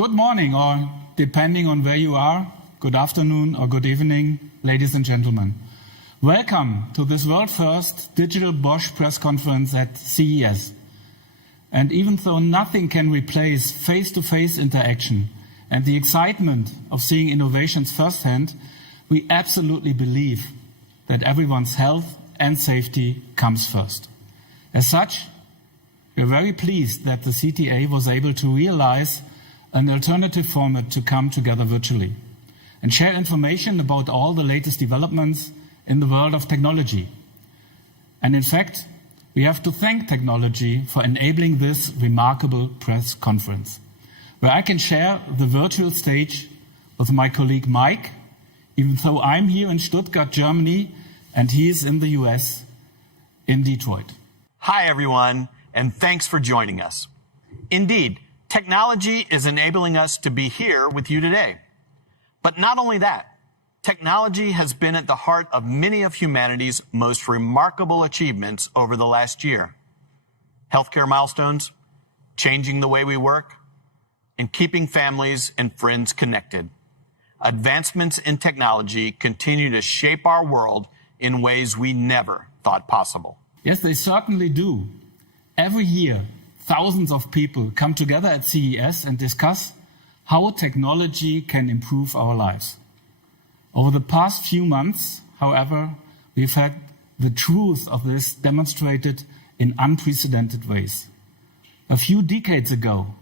Good morning, or depending on where you are, good afternoon or good evening, ladies and gentlemen. Welcome to this world-first digital Bosch press conference at CES. And even though nothing can replace face-to-face interaction and the excitement of seeing innovations firsthand, we absolutely believe that everyone's health and safety comes first. As such, we're very pleased that the CTA was able to realize an alternative format to come together virtually and share information about all the latest developments in the world of technology. And in fact, we have to thank technology for enabling this remarkable press conference, where I can share the virtual stage with my colleague Mike, even though I'm here in Stuttgart, Germany, and he is in the US, in Detroit. Hi, everyone, and thanks for joining us. Indeed, technology is enabling us to be here with you today. But not only that, technology has been at the heart of many of humanity's most remarkable achievements over the last year. Healthcare milestones, changing the way we work, and keeping families and friends connected. Advancements in technology continue to shape our world in ways we never thought possible. Yes, they certainly do. Every year, thousands of people come together at CES and discuss how technology can improve our lives. Over the past few months, however, we've had the truth of this demonstrated in unprecedented ways. A few decades ago,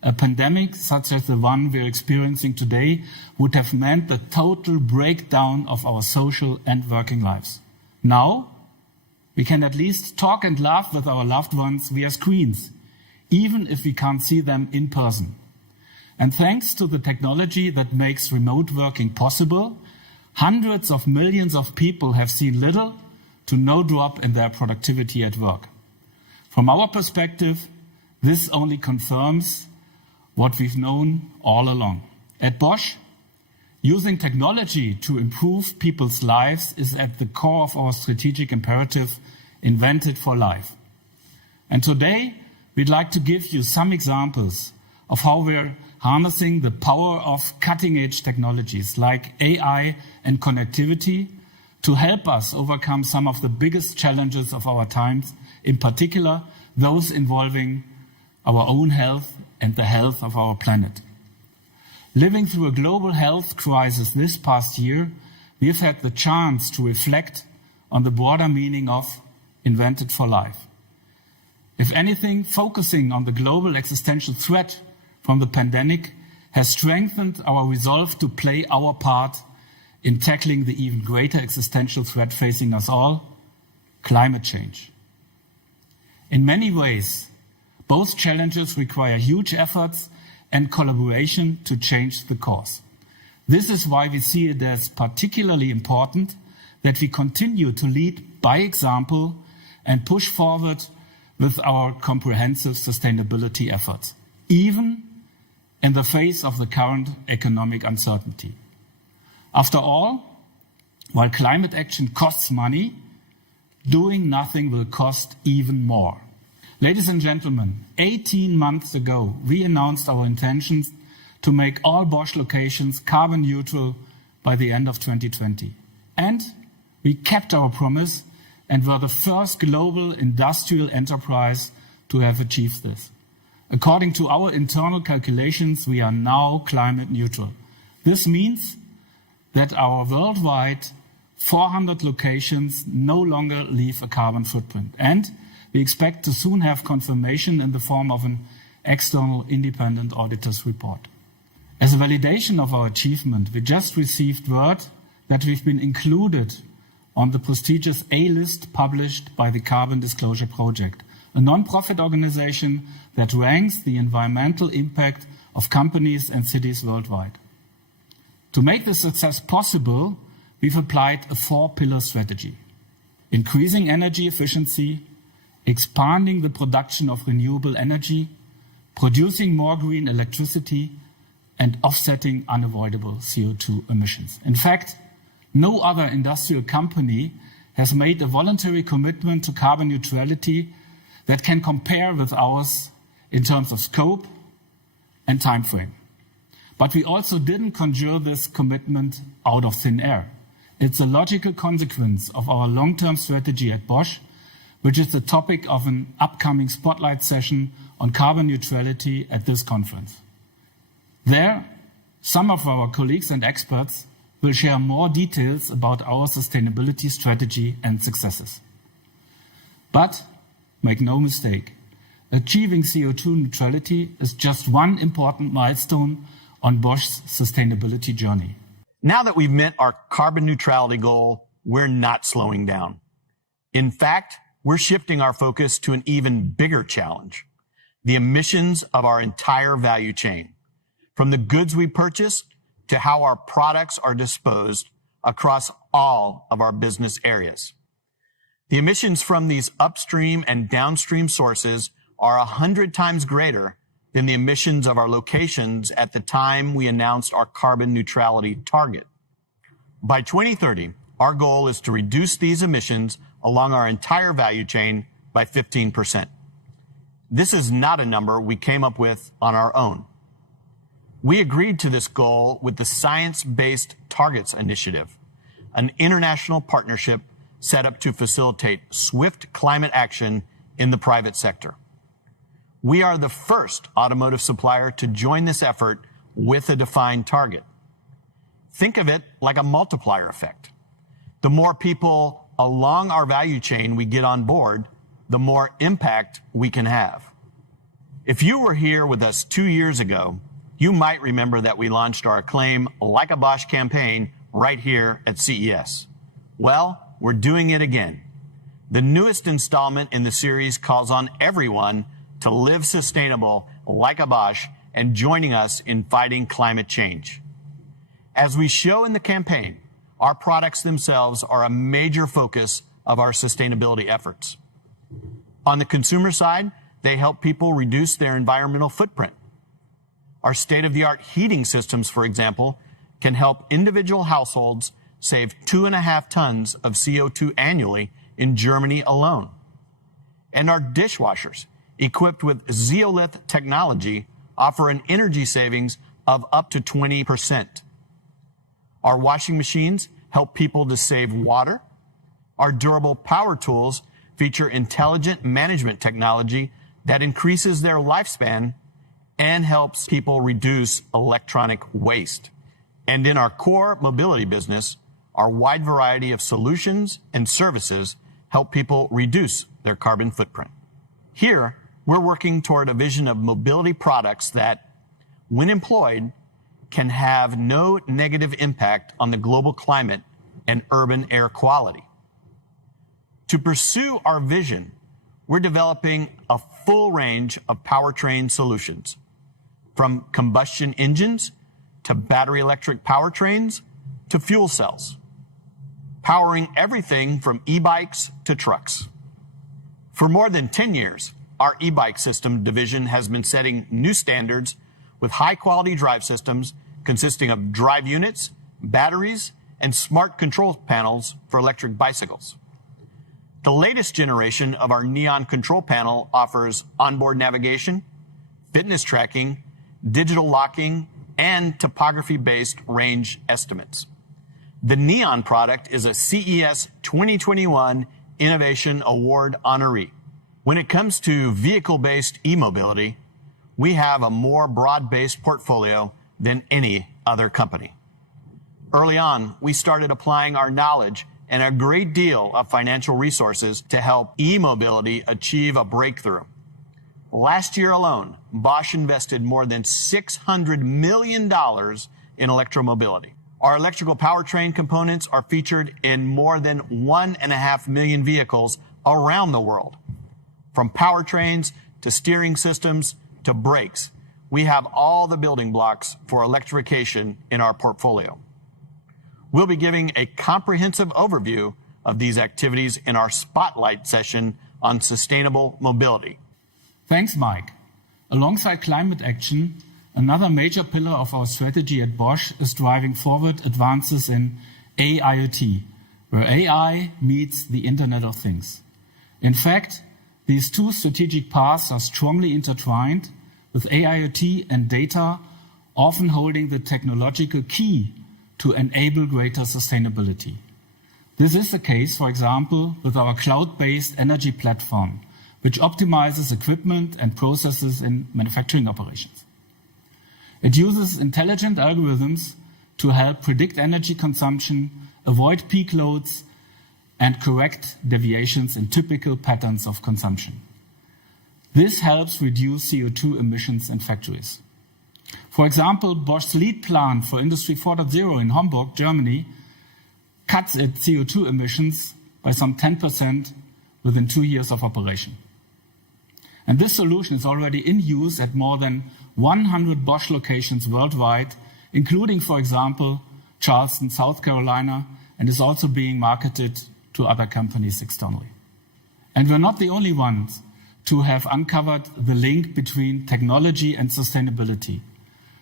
a pandemic such as the one we're experiencing today would have meant the total breakdown of our social and working lives. Now, we can at least talk and laugh with our loved ones via screens, even if we can't see them in person. And thanks to the technology that makes remote working possible, hundreds of millions of people have seen little to no drop in their productivity at work. From our perspective, this only confirms what we've known all along. At Bosch, using technology to improve people's lives is at the core of our strategic imperative, invented for life. And today, we'd like to give you some examples of how we're harnessing the power of cutting-edge technologies like AI and connectivity to help us overcome some of the biggest challenges of our times, in particular, those involving our own health and the health of our planet. Living through a global health crisis this past year, we have had the chance to reflect on the broader meaning of invented for life. If anything, focusing on the global existential threat from the pandemic has strengthened our resolve to play our part in tackling the even greater existential threat facing us all, climate change. In many ways, both challenges require huge efforts and collaboration to change the course. This is why we see it as particularly important that we continue to lead by example and push forward with our comprehensive sustainability efforts, even in the face of the current economic uncertainty. After all, while climate action costs money, doing nothing will cost even more. Ladies and gentlemen, 18 months ago, we announced our intentions to make all Bosch locations carbon neutral by the end of 2020. And we kept our promise and were the first global industrial enterprise to have achieved this. According to our internal calculations, we are now climate neutral. This means that our worldwide 400 locations no longer leave a carbon footprint. And we expect to soon have confirmation in the form of an external independent auditor's report. As a validation of our achievement, we just received word that we've been included on the prestigious A-list published by the Carbon Disclosure Project, a non-profit organization that ranks the environmental impact of companies and cities worldwide. To make this success possible, we've applied a four-pillar strategy: increasing energy efficiency, expanding the production of renewable energy, producing more green electricity, and offsetting unavoidable CO2 emissions. In fact, no other industrial company has made a voluntary commitment to carbon neutrality that can compare with ours in terms of scope and time frame. But we also didn't conjure this commitment out of thin air. It's a logical consequence of our long-term strategy at Bosch, which is the topic of an upcoming spotlight session on carbon neutrality at this conference. There, some of our colleagues and experts will share more details about our sustainability strategy and successes. But make no mistake, achieving CO2 neutrality is just one important milestone on Bosch's sustainability journey. Now that we've met our carbon neutrality goal, we're not slowing down. In fact, we're shifting our focus to an even bigger challenge: the emissions of our entire value chain, from the goods we purchase to how our products are disposed across all of our business areas. The emissions from these upstream and downstream sources are 100 times greater than the emissions of our locations at the time we announced our carbon neutrality target. By 2030, our goal is to reduce these emissions along our entire value chain by 15%. This is not a number we came up with on our own. We agreed to this goal with the Science Based Targets Initiative, an international partnership set up to facilitate swift climate action in the private sector. We are the first automotive supplier to join this effort with a defined target. Think of it like a multiplier effect. The more people along our value chain we get on board, the more impact we can have. If you were here with us 2 years ago, you might remember that we launched our Claim Like a Bosch campaign right here at CES. Well, we're doing it again. The newest installment in the series calls on everyone to live sustainable like a Bosch and joining us in fighting climate change. As we show in the campaign, our products themselves are a major focus of our sustainability efforts. On the consumer side, they help people reduce their environmental footprint. Our state-of-the-art heating systems, for example, can help individual households save 2.5 tons of CO2 annually in Germany alone. And our dishwashers, equipped with zeolith technology, offer an energy savings of up to 20%. Our washing machines help people to save water. Our durable power tools feature intelligent management technology that increases their lifespan and helps people reduce electronic waste. And in our core mobility business, our wide variety of solutions and services help people reduce their carbon footprint. Here, we're working toward a vision of mobility products that, when employed, can have no negative impact on the global climate and urban air quality. To pursue our vision, we're developing a full range of powertrain solutions, from combustion engines to battery electric powertrains to fuel cells, powering everything from e-bikes to trucks. For more than 10 years, our e-bike system division has been setting new standards with high-quality drive systems consisting of drive units, batteries, and smart control panels for electric bicycles. The latest generation of our Neon control panel offers onboard navigation, fitness tracking, digital locking, and topography-based range estimates. The Neon product is a CES 2021 Innovation Award honoree. When it comes to vehicle-based e-mobility, we have a more broad-based portfolio than any other company. Early on, we started applying our knowledge and a great deal of financial resources to help e-mobility achieve a breakthrough. Last year alone, Bosch invested more than $600 million in electromobility. Our electrical powertrain components are featured in more than 1.5 million vehicles around the world. From powertrains to steering systems to brakes, we have all the building blocks for electrification in our portfolio. We'll be giving a comprehensive overview of these activities in our spotlight session on sustainable mobility. Thanks, Mike. Alongside climate action, another major pillar of our strategy at Bosch is driving forward advances in AIoT, where AI meets the Internet of Things. In fact, these two strategic paths are strongly intertwined, with AIoT and data often holding the technological key to enable greater sustainability. This is the case, for example, with our cloud-based energy platform, which optimizes equipment and processes in manufacturing operations. It uses intelligent algorithms to help predict energy consumption, avoid peak loads, and correct deviations in typical patterns of consumption. This helps reduce CO2 emissions in factories. For example, Bosch's lead plant for Industry 4.0 in Hamburg, Germany, cuts its CO2 emissions by some 10% within 2 years of operation. And this solution is already in use at more than 100 Bosch locations worldwide, including, for example, Charleston, South Carolina, and is also being marketed to other companies externally. And we're not the only ones to have uncovered the link between technology and sustainability.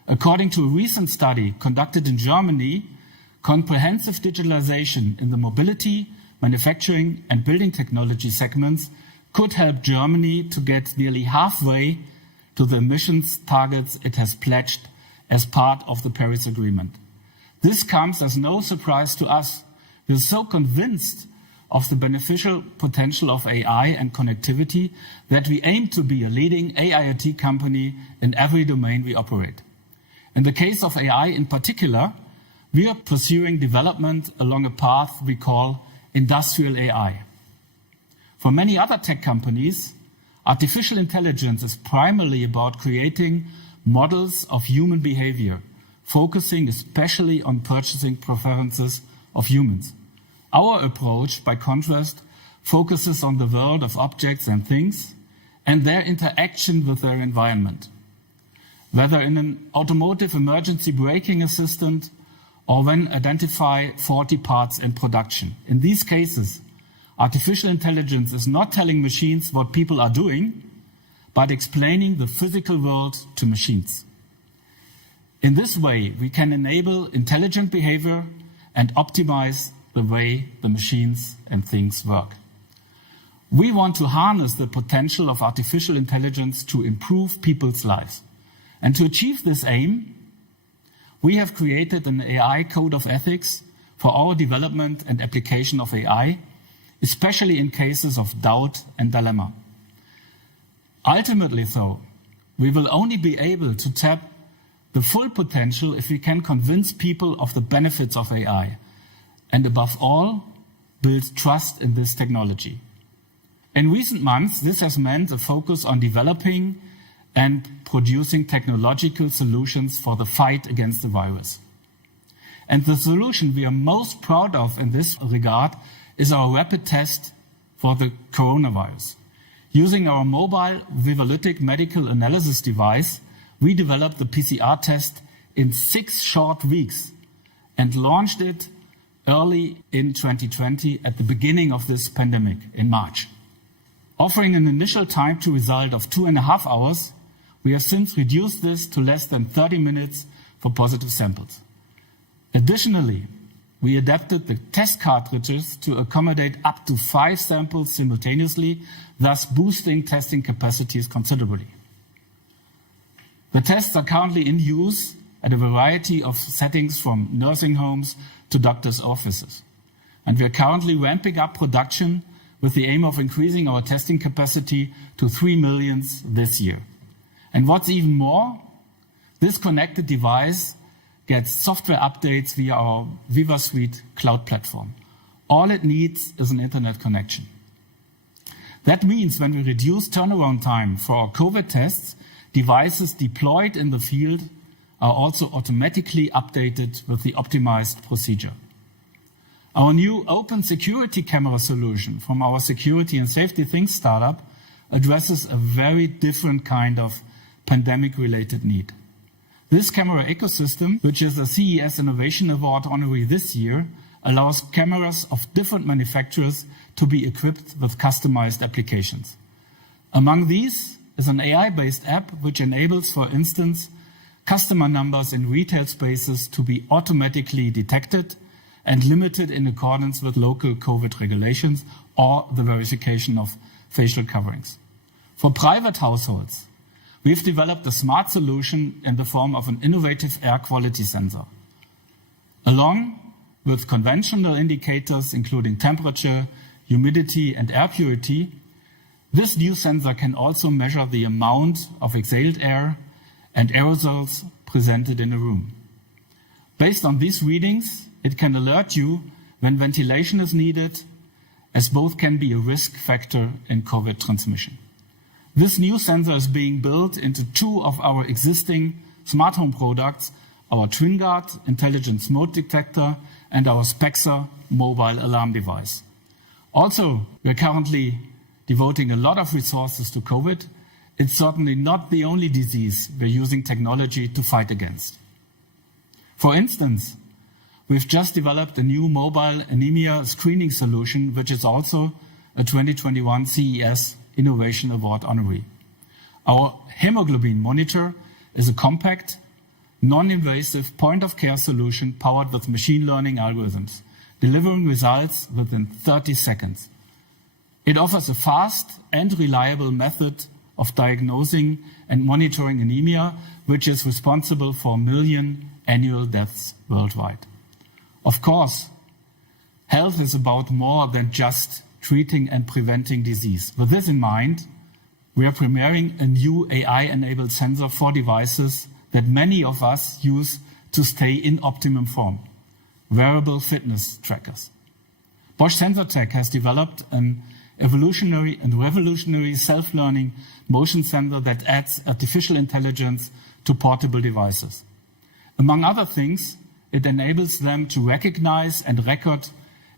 According to a recent study conducted in Germany, comprehensive digitalization in the mobility, manufacturing, and building technology segments could help Germany to get nearly halfway to the emissions targets it has pledged as part of the Paris Agreement. This comes as no surprise to us. We're so convinced of the beneficial potential of AI and connectivity that we aim to be a leading AIoT company in every domain we operate. In the case of AI in particular, we are pursuing development along a path we call industrial AI. For many other tech companies, artificial intelligence is primarily about creating models of human behavior, focusing especially on purchasing preferences of humans. Our approach, by contrast, focuses on the world of objects and things and their interaction with their environment. Whether in an automotive emergency braking assistant or when identify faulty parts in production. In these cases, artificial intelligence is not telling machines what people are doing, but explaining the physical world to machines. In this way, we can enable intelligent behavior and optimize the way the machines and things work. We want to harness the potential of artificial intelligence to improve people's lives. And to achieve this aim, we have created an AI code of ethics for our development and application of AI, especially in cases of doubt and dilemma. Ultimately, though, we will only be able to tap the full potential if we can convince people of the benefits of AI, and above all, build trust in this technology. In recent months, this has meant a focus on developing and producing technological solutions for the fight against the virus. And the solution we are most proud of in this regard is our rapid test for the coronavirus. Using our mobile Vivalytic medical analysis device, we developed the PCR test in 6 short weeks and launched it early in 2020 at the beginning of this pandemic in March. Offering an initial time to result of 2.5 hours, we have since reduced this to less than 30 minutes for positive samples. Additionally, we adapted the test cartridges to accommodate up to 5 samples simultaneously, thus boosting testing capacities considerably. The tests are currently in use at a variety of settings from nursing homes to doctors' offices. And we are currently ramping up production with the aim of increasing our testing capacity to 3 million this year. And what's even more, this connected device gets software updates via our VivaSuite cloud platform. All it needs is an internet connection. That means when we reduce turnaround time for our COVID tests, devices deployed in the field are also automatically updated with the optimized procedure. Our new open security camera solution from our Security and Safety Things startup addresses a very different kind of pandemic-related need. This camera ecosystem, which is a CES Innovation Award honoree this year, allows cameras of different manufacturers to be equipped with customized applications. Among these is an AI-based app which enables, for instance, customer numbers in retail spaces to be automatically detected and limited in accordance with local COVID regulations or the verification of facial coverings. For private households, we've developed a smart solution in the form of an innovative air quality sensor. Along with conventional indicators, including temperature, humidity, and air purity, this new sensor can also measure the amount of exhaled air and aerosols presented in a room. Based on these readings, it can alert you when ventilation is needed, as both can be a risk factor in COVID transmission. This new sensor is being built into two of our existing smart home products, our TwinGuard intelligent smoke detector and our Spexer mobile alarm device. Also, we're currently devoting a lot of resources to COVID. It's certainly not the only disease we're using technology to fight against. For instance, we've just developed a new mobile anemia screening solution, which is also a 2021 CES Innovation Award honoree. Our Hemoglobin monitor is a compact, non-invasive point-of-care solution powered with machine learning algorithms, delivering results within 30 seconds. It offers a fast and reliable method of diagnosing and monitoring anemia, which is responsible for 1 million annual deaths worldwide. Of course, health is about more than just treating and preventing disease. With this in mind, we are premiering a new AI-enabled sensor for devices that many of us use to stay in optimum form, wearable fitness trackers. Bosch Sensor Tech has developed an evolutionary and revolutionary self-learning motion sensor that adds artificial intelligence to portable devices. Among other things, it enables them to recognize and record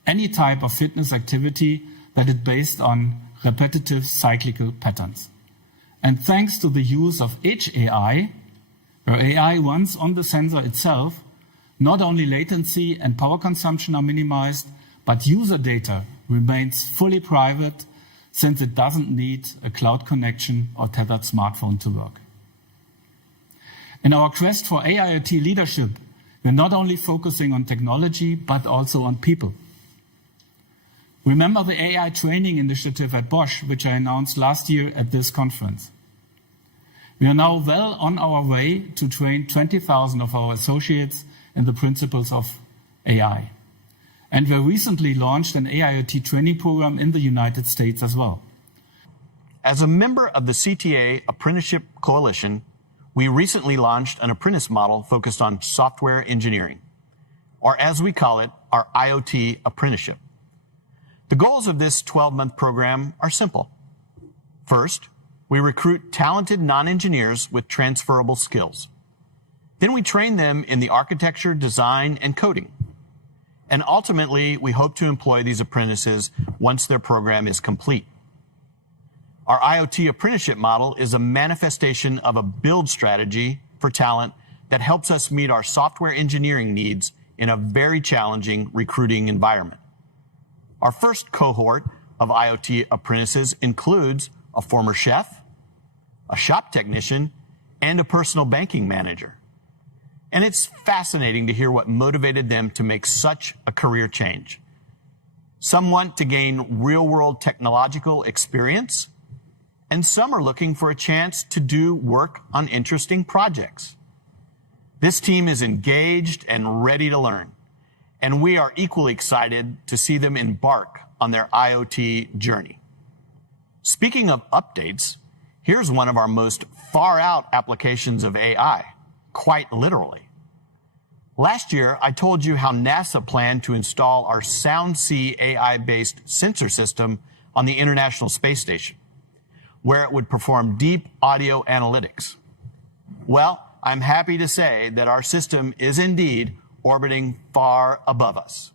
any type of fitness activity that is based on repetitive cyclical patterns. And thanks to the use of Edge AI, where AI runs on the sensor itself, not only latency and power consumption are minimized, but user data remains fully private since it doesn't need a cloud connection or tethered smartphone to work. In our quest for AIoT leadership, we're not only focusing on technology, but also on people. Remember the AI training initiative at Bosch, which I announced last year at this conference. We are now well on our way to train 20,000 of our associates in the principles of AI. And we recently launched an AIoT training program in the United States as well. As a member of the CTA Apprenticeship Coalition, we recently launched an apprentice model focused on software engineering, or as we call it, our IoT apprenticeship. The goals of this 12-month program are simple. First, we recruit talented non-engineers with transferable skills. Then we train them in the architecture, design, and coding. And ultimately, we hope to employ these apprentices once their program is complete. Our IoT apprenticeship model is a manifestation of a build strategy for talent that helps us meet our software engineering needs in a very challenging recruiting environment. Our first cohort of IoT apprentices includes a former chef, a shop technician, and a personal banking manager. And it's fascinating to hear what motivated them to make such a career change. Some want to gain real-world technological experience, and some are looking for a chance to do work on interesting projects. This team is engaged and ready to learn, and we are equally excited to see them embark on their IoT journey. Speaking of updates, here's one of our most far-out applications of AI, quite literally. Last year, I told you how NASA planned to install our SoundSea AI-based sensor system on the International Space Station, where it would perform deep audio analytics. Well, I'm happy to say that our system is indeed orbiting far above us.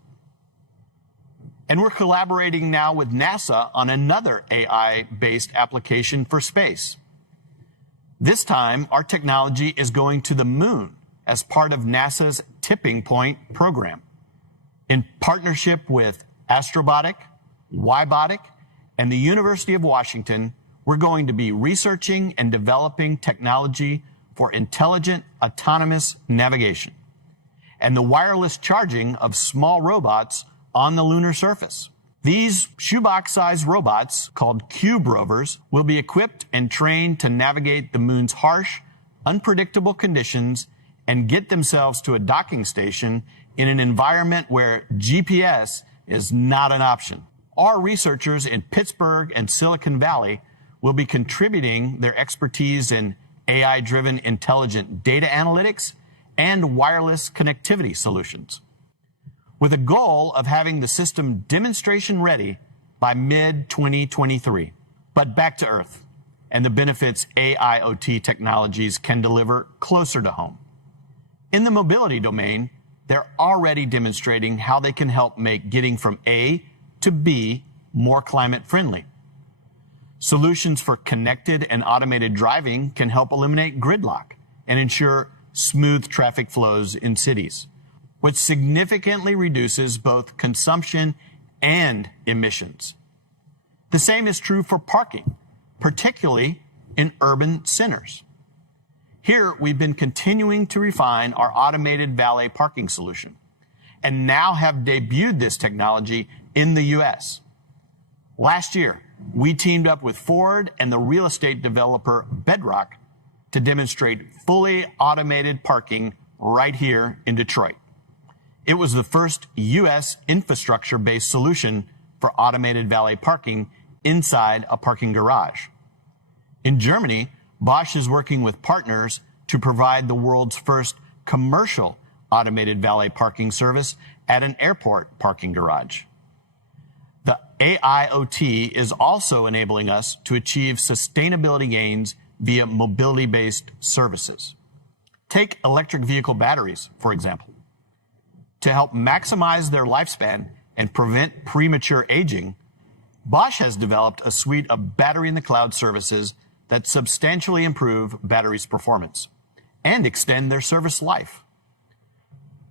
And we're collaborating now with NASA on another AI-based application for space. This time, our technology is going to the moon as part of NASA's Tipping Point program. In partnership with Astrobotic, Ybotic, and the University of Washington, we're going to be researching and developing technology for intelligent, autonomous navigation and the wireless charging of small robots on the lunar surface. These shoebox-sized robots, called cube rovers, will be equipped and trained to navigate the moon's harsh, unpredictable conditions and get themselves to a docking station in an environment where GPS is not an option. Our researchers in Pittsburgh and Silicon Valley will be contributing their expertise in AI-driven intelligent data analytics and wireless connectivity solutions, with a goal of having the system demonstration ready by mid-2023. But back to Earth and the benefits AIoT technologies can deliver closer to home. In the mobility domain, they're already demonstrating how they can help make getting from A to B more climate friendly. Solutions for connected and automated driving can help eliminate gridlock and ensure smooth traffic flows in cities, which significantly reduces both consumption and emissions. The same is true for parking, particularly in urban centers. Here, we've been continuing to refine our automated valet parking solution and now have debuted this technology in the US. Last year, we teamed up with Ford and the real estate developer Bedrock to demonstrate fully automated parking right here in Detroit. It was the first US infrastructure-based solution for automated valet parking inside a parking garage. In Germany, Bosch is working with partners to provide the world's first commercial automated valet parking service at an airport parking garage. The AIoT is also enabling us to achieve sustainability gains via mobility-based services. Take electric vehicle batteries, for example. To help maximize their lifespan and prevent premature aging, Bosch has developed a suite of battery-in-the-cloud services that substantially improve batteries' performance and extend their service life.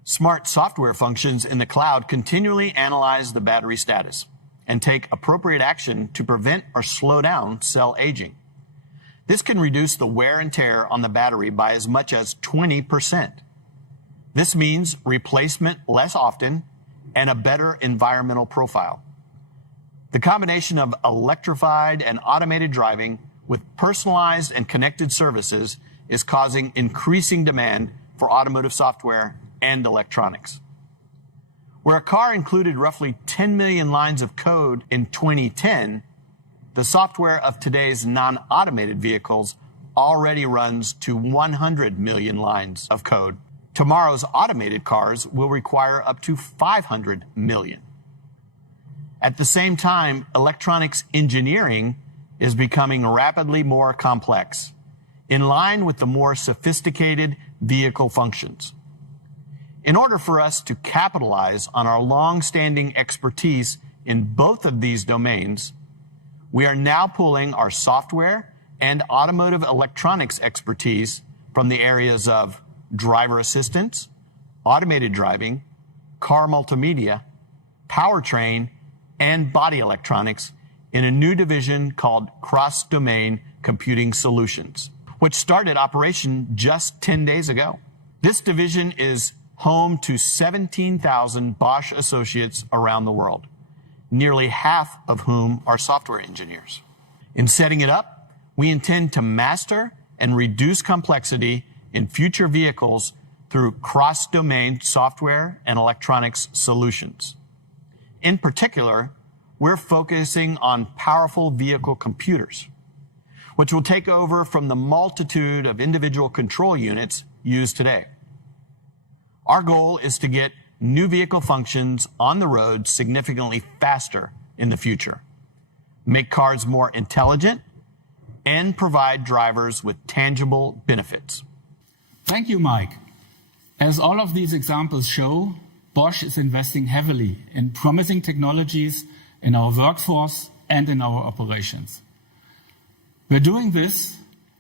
Smart software functions in the cloud continually analyze the battery status and take appropriate action to prevent or slow down cell aging. This can reduce the wear and tear on the battery by as much as 20%. This means replacement less often and a better environmental profile. The combination of electrified and automated driving with personalized and connected services is causing increasing demand for automotive software and electronics. Where a car included roughly 10 million lines of code in 2010, the software of today's non-automated vehicles already runs to 100 million lines of code. Tomorrow's automated cars will require up to 500 million. At the same time, electronics engineering is becoming rapidly more complex, in line with the more sophisticated vehicle functions. In order for us to capitalize on our long-standing expertise in both of these domains, we are now pulling our software and automotive electronics expertise from the areas of driver assistance, automated driving, car multimedia, powertrain, and body electronics in a new division called Cross-Domain Computing Solutions, which started operation just 10 days ago. This division is home to 17,000 Bosch associates around the world, nearly half of whom are software engineers. In setting it up, we intend to master and reduce complexity in future vehicles through cross-domain software and electronics solutions. In particular, we're focusing on powerful vehicle computers, which will take over from the multitude of individual control units used today. Our goal is to get new vehicle functions on the road significantly faster in the future, make cars more intelligent, and provide drivers with tangible benefits. Thank you, Mike. As all of these examples show, Bosch is investing heavily in promising technologies in our workforce and in our operations. We're doing this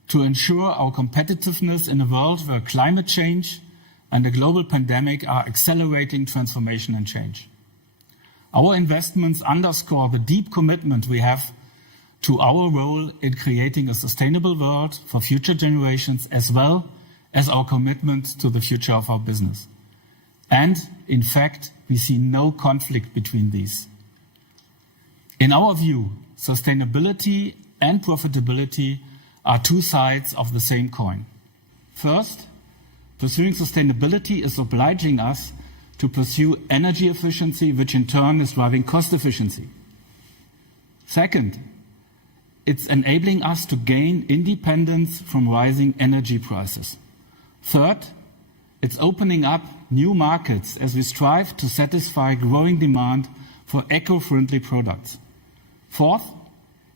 to ensure our competitiveness in a world where climate change and the global pandemic are accelerating transformation and change. Our investments underscore the deep commitment we have to our role in creating a sustainable world for future generations, as well as our commitment to the future of our business. And, in fact, we see no conflict between these. In our view, sustainability and profitability are two sides of the same coin. First, pursuing sustainability is obliging us to pursue energy efficiency, which in turn is driving cost efficiency. Second, it's enabling us to gain independence from rising energy prices. Third, it's opening up new markets as we strive to satisfy growing demand for eco-friendly products. Fourth,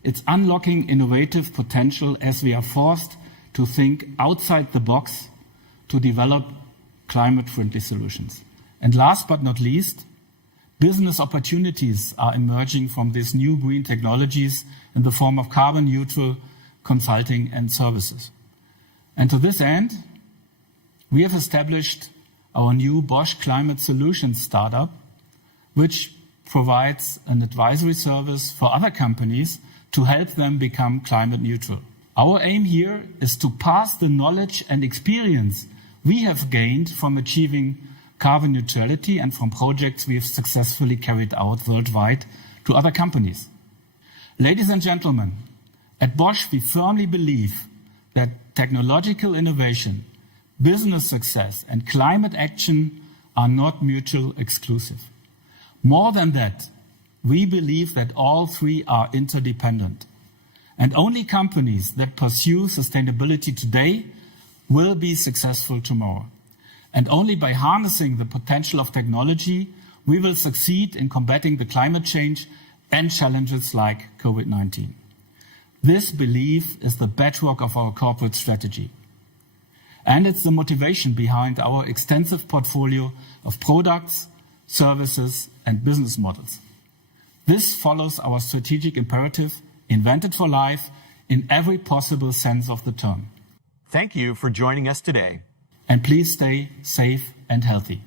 it's unlocking innovative potential as we are forced to think outside the box to develop climate-friendly solutions. And last but not least, business opportunities are emerging from these new green technologies in the form of carbon neutral consulting and services. And to this end, we have established our new Bosch Climate Solutions startup, which provides an advisory service for other companies to help them become climate neutral. Our aim here is to pass the knowledge and experience we have gained from achieving carbon neutrality and from projects we have successfully carried out worldwide to other companies. Ladies and gentlemen, at Bosch we firmly believe that technological innovation, business success and climate action are not mutually exclusive. More than that, we believe that all three are interdependent. And only companies that pursue sustainability today will be successful tomorrow. And only by harnessing the potential of technology, we will succeed in combating the climate change and challenges like COVID-19. This belief is the bedrock of our corporate strategy. And it's the motivation behind our extensive portfolio of products, services, and business models. This follows our strategic imperative, invented for life, in every possible sense of the term. Thank you for joining us today. And please stay safe and healthy.